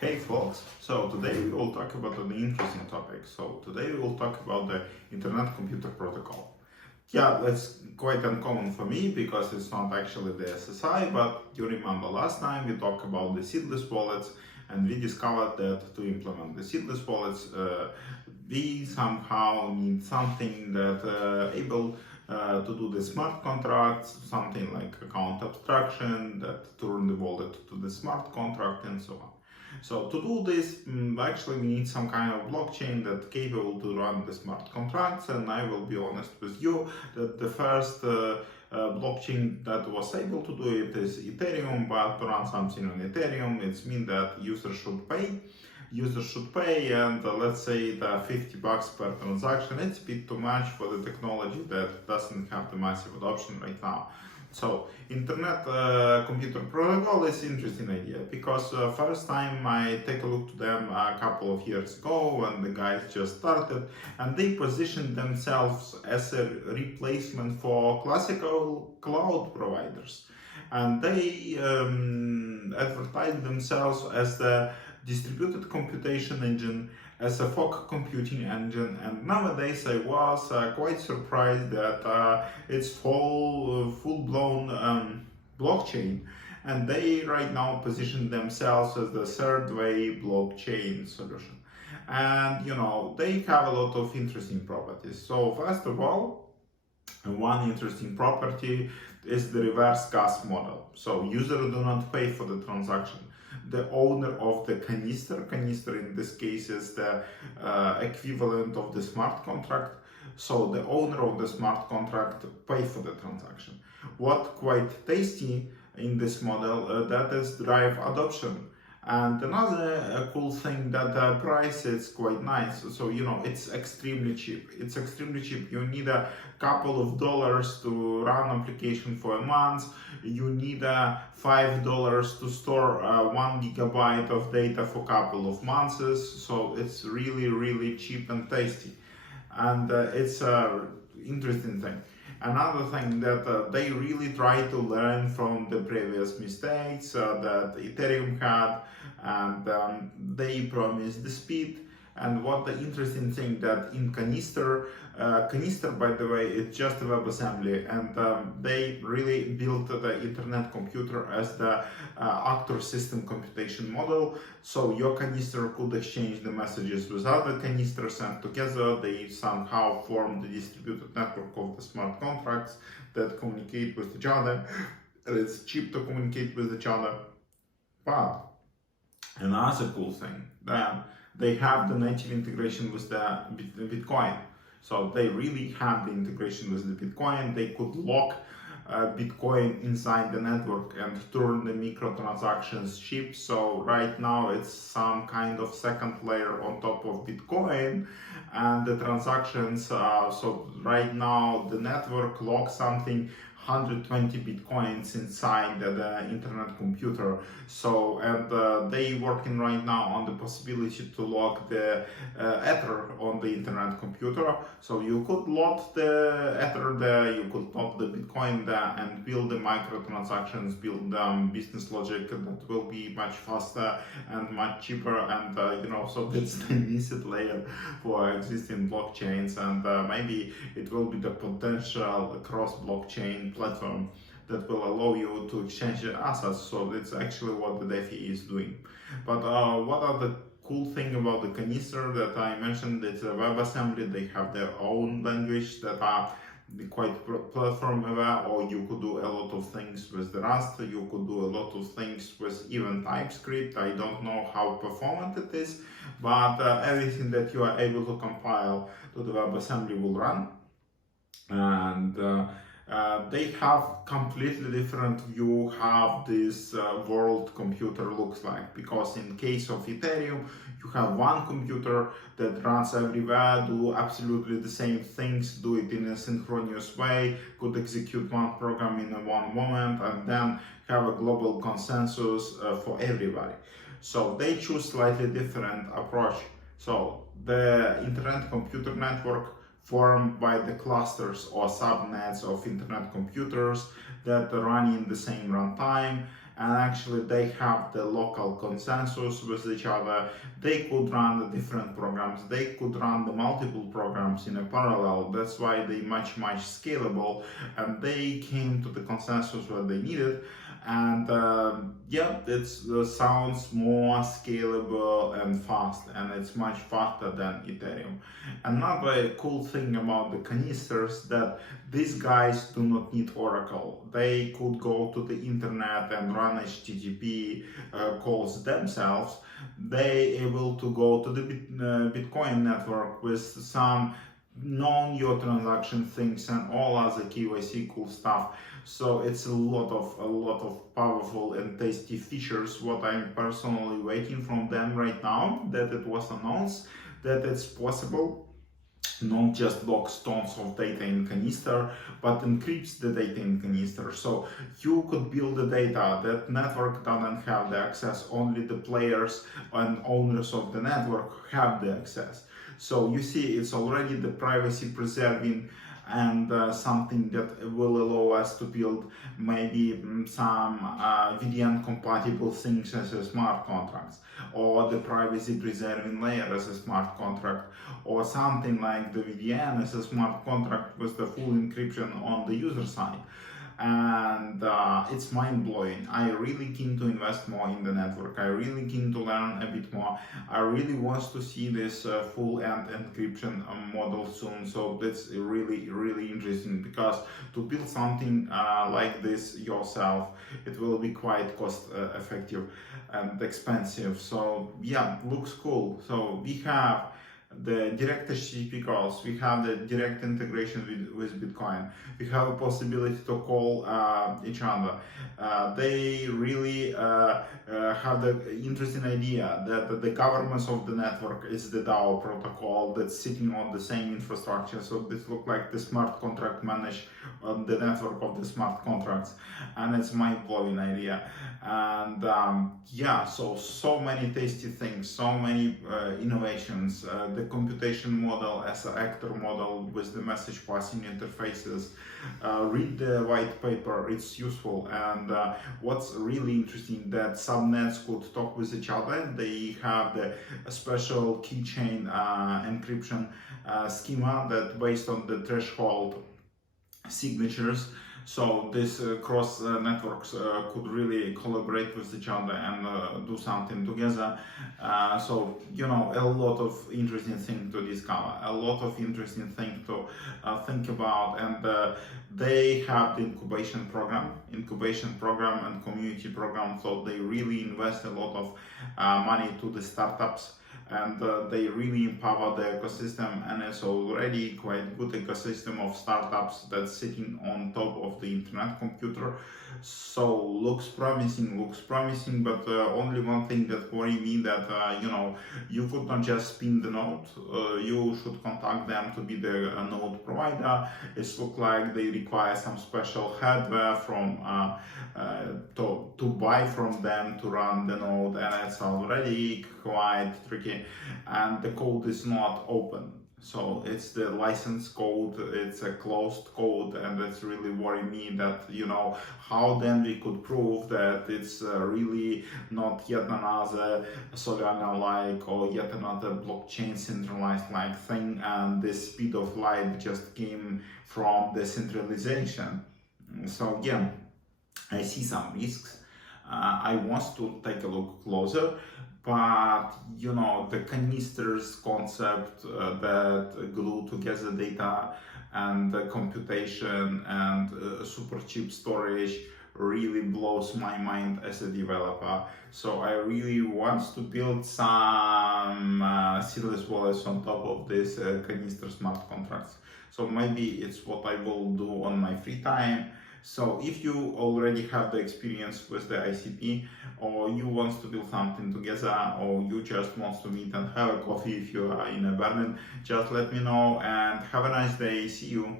Hey folks, so today we will talk about an interesting topic. So today we will talk about the Internet Computer Protocol. Yeah, that's quite uncommon for me because it's not actually the SSI, but you remember last time we talked about the seedless wallets and we discovered that to implement the seedless wallets, we somehow need something that able to do the smart contracts, something like account abstraction that turn the wallet to the smart contract and so on. So to do this, actually we need some kind of blockchain that's capable to run the smart contracts, and I will be honest with you that the first blockchain that was able to do it is Ethereum, but to run something on Ethereum, it means that users should pay. And let's say the $50 per transaction, it's a bit too much for the technology that doesn't have the massive adoption right now. So Internet Computer Protocol is interesting idea because first time I take a look to them a couple of years ago when the guys just started, and they positioned themselves as a replacement for classical cloud providers, and they advertised themselves as the distributed computation engine, as a fog computing engine, and nowadays I was quite surprised that it's full-blown blockchain, and they right now position themselves as the third way blockchain solution. And they have a lot of interesting properties. So first of all, one interesting property is the reverse gas model. So users do not pay for the transaction. The owner of the canister in this case is the equivalent of the smart contract. So the owner of the smart contract pay for the transaction. What quite tasty in this model, that is drive adoption. And another cool thing that the price is quite nice. So it's extremely cheap. It's extremely cheap. You need a couple of dollars to run application for a month. You need $5 to store 1 GB of data for a couple of months. So it's really cheap and tasty. And it's a interesting thing. Another thing that they really try to learn from the previous mistakes that Ethereum had, and they promise the speed. And what the interesting thing that in canister by the way, it's just a WebAssembly, and they really built the Internet Computer as the actor system computation model. So your canister could exchange the messages with other canisters, and together they somehow form the distributed network of the smart contracts that communicate with each other. It's cheap to communicate with each other. But another cool thing, that they have the native integration with the Bitcoin. So they really have the integration with the Bitcoin. They could lock Bitcoin inside the network and turn the microtransactions cheap. So right now it's some kind of second layer on top of Bitcoin, and the transactions. So right now the network locks something 120 bitcoins inside the Internet Computer. So, and they working right now on the possibility to lock the Ether on the Internet Computer. So you could lock the Ether there, you could lock the Bitcoin there, and build the microtransactions, build business logic that will be much faster and much cheaper. And so that's the missing layer for existing blockchains, and maybe it will be the potential cross-blockchain platform that will allow you to exchange your assets. So that's actually what the DeFi is doing. But what are the cool thing about the canister that I mentioned? It's a WebAssembly. They have their own language that are quite platform aware, or you could do a lot of things with the Rust. You could do a lot of things with even TypeScript. I don't know how performant it is, but everything that you are able to compile to the WebAssembly will run. And they have completely different view how this world computer looks like, because in case of Ethereum you have one computer that runs everywhere, do absolutely the same things, do it in a synchronous way, could execute one program in one moment, and then have a global consensus for everybody. So they choose slightly different approach. So the Internet Computer Network formed by the clusters or subnets of internet computers that run in the same runtime, and actually they have the local consensus with each other. They could run the different programs, they could run the multiple programs in a parallel. That's why they much scalable, and they came to the consensus what they needed. And yeah, it sounds more scalable and fast, and it's much faster than Ethereum. Another cool thing about the canisters that these guys do not need Oracle. They could go to the internet and run HTTP calls themselves. They able to go to the Bitcoin network with some known your transaction things and all other KYC cool stuff. So it's a lot of powerful and tasty features what I'm personally waiting from them right now, that it was announced that it's possible not just blocks tons of data in canister, but encrypts the data in canister. So you could build the data that network doesn't have the access, only the players and owners of the network have the access. So you see, it's already the privacy preserving, and something that will allow us to build maybe some VDN compatible things as a smart contracts, or the privacy preserving layer as a smart contract, or something like the VDN as a smart contract with the full encryption on the user side. And it's mind-blowing. I really keen to invest more in the network. I really keen to learn a bit more. I really want to see this full end encryption model soon. So that's really interesting, because to build something like this yourself, it will be quite cost effective and expensive. So yeah, looks cool. So we have the direct HTTP calls, we have the direct integration with Bitcoin, we have a possibility to call each other. They really have the interesting idea that the governance of the network is the DAO protocol that's sitting on the same infrastructure. So this looks like the smart contract managed on the network of the smart contracts, and it's mind-blowing idea. And yeah, so many tasty things, so many innovations. The computation model as an actor model with the message passing interfaces. Read the white paper, it's useful. And what's really interesting, that subnets could talk with each other. They have the special keychain encryption schema that based on the threshold signatures. So this cross networks could really collaborate with each other and do something together. So you know, a lot of interesting things to discover, a lot of interesting things to think about. And they have the incubation program and community program. So they really invest a lot of money to the startups, and they really empower the ecosystem, and it's already quite good ecosystem of startups that's sitting on top of the internet computer. So looks promising, but only one thing that worry me, that you know, you could not just spin the node. You should contact them to be the node provider. It looks like they require some special hardware from to buy from them to run the node, and it's already quite tricky, and the code is not open. So it's the license code, it's a closed code, and that's really worrying me, that you know, how then we could prove that it's really not yet another Solana like, or yet another blockchain centralized like thing, and the speed of light just came from decentralization. So yeah, I see some risks. I want to take a look closer, but you know, the canisters concept that glue together data and computation and super cheap storage really blows my mind as a developer. So I really want to build some seedless wallets on top of this canister smart contracts. So maybe it's what I will do on my free time. So if you already have the experience with the ICP, or you want to build something together, or you just want to meet and have a coffee if you are in Berlin, just let me know, and have a nice day. See you.